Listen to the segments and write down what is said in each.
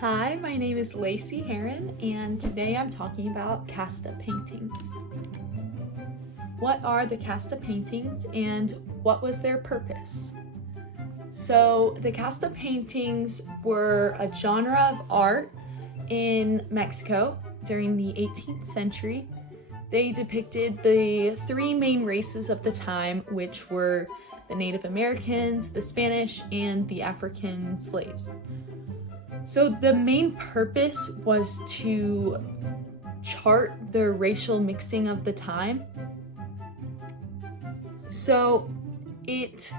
Hi, my name is Lacey Heron, and today I'm talking about casta paintings. What are the casta paintings and what was their purpose? So, the casta paintings were a genre of art in Mexico during the 18th century. They depicted the three main races of the time, which were the Native Americans, the Spanish, and the African slaves. So the main purpose was to chart the racial mixing of the time. So it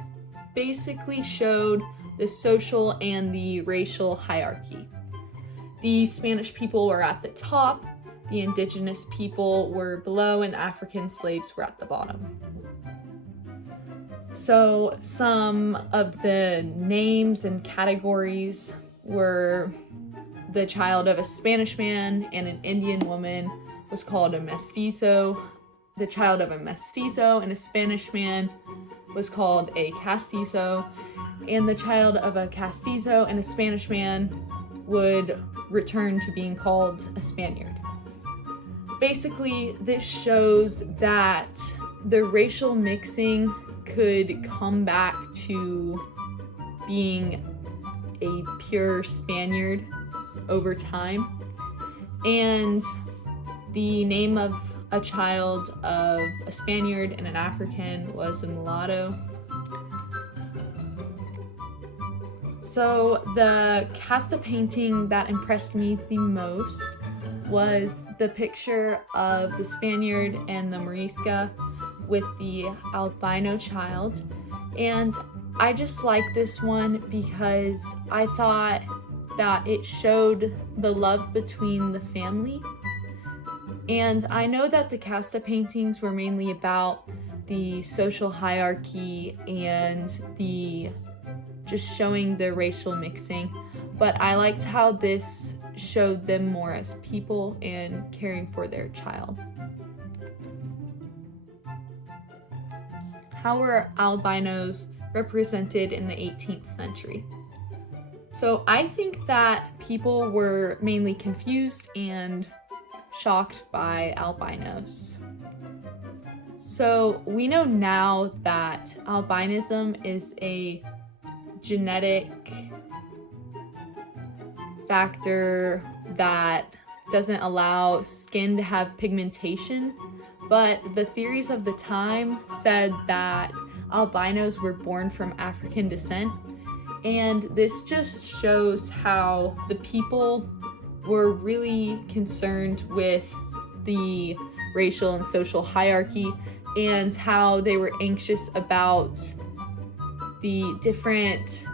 basically showed the social and the racial hierarchy. The Spanish people were at the top, the indigenous people were below, and the African slaves were at the bottom. So some of the names and categories were the child of a Spanish man and an Indian woman was called a mestizo. The child of a mestizo and a Spanish man was called a castizo. And the child of a castizo and a Spanish man would return to being called a Spaniard. Basically, this shows that the racial mixing could come back to being a pure Spaniard over time, and the name of a child of a Spaniard and an African was a mulatto. So the casta painting that impressed me the most was the picture of the Spaniard and the Morisca with the albino child, and I just like this one because I thought that it showed the love between the family. And I know that the casta paintings were mainly about the social hierarchy and the just showing the racial mixing, but I liked how this showed them more as people and caring for their child. How were albinos represented in the 18th century? So I think that people were mainly confused and shocked by albinos. So we know now that albinism is a genetic factor that doesn't allow skin to have pigmentation, but the theories of the time said that albinos were born from African descent, and this just shows how the people were really concerned with the racial and social hierarchy and how they were anxious about the different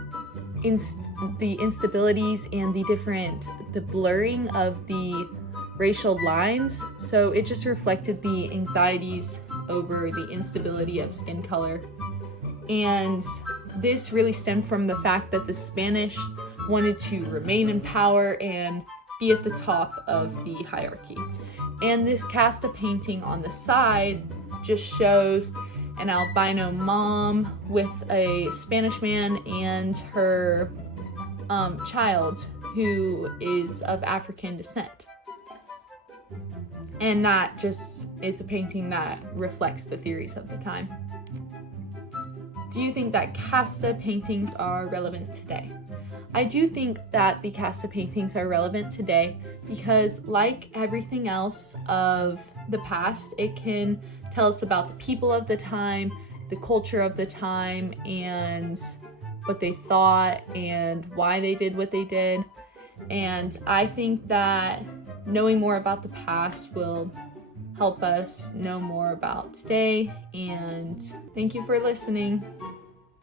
the instabilities and the blurring of the racial lines. So it just reflected the anxieties over the instability of skin color. And this really stemmed from the fact that the Spanish wanted to remain in power and be at the top of the hierarchy. And this casta painting on the side just shows an albino mom with a Spanish man and her child who is of African descent. And that just is a painting that reflects the theories of the time. Do you think that casta paintings are relevant today? I do think that the casta paintings are relevant today because, like everything else of the past, it can tell us about the people of the time, the culture of the time, and what they thought and why they did what they did. And I think that knowing more about the past will help us know more about today. And thank you for listening.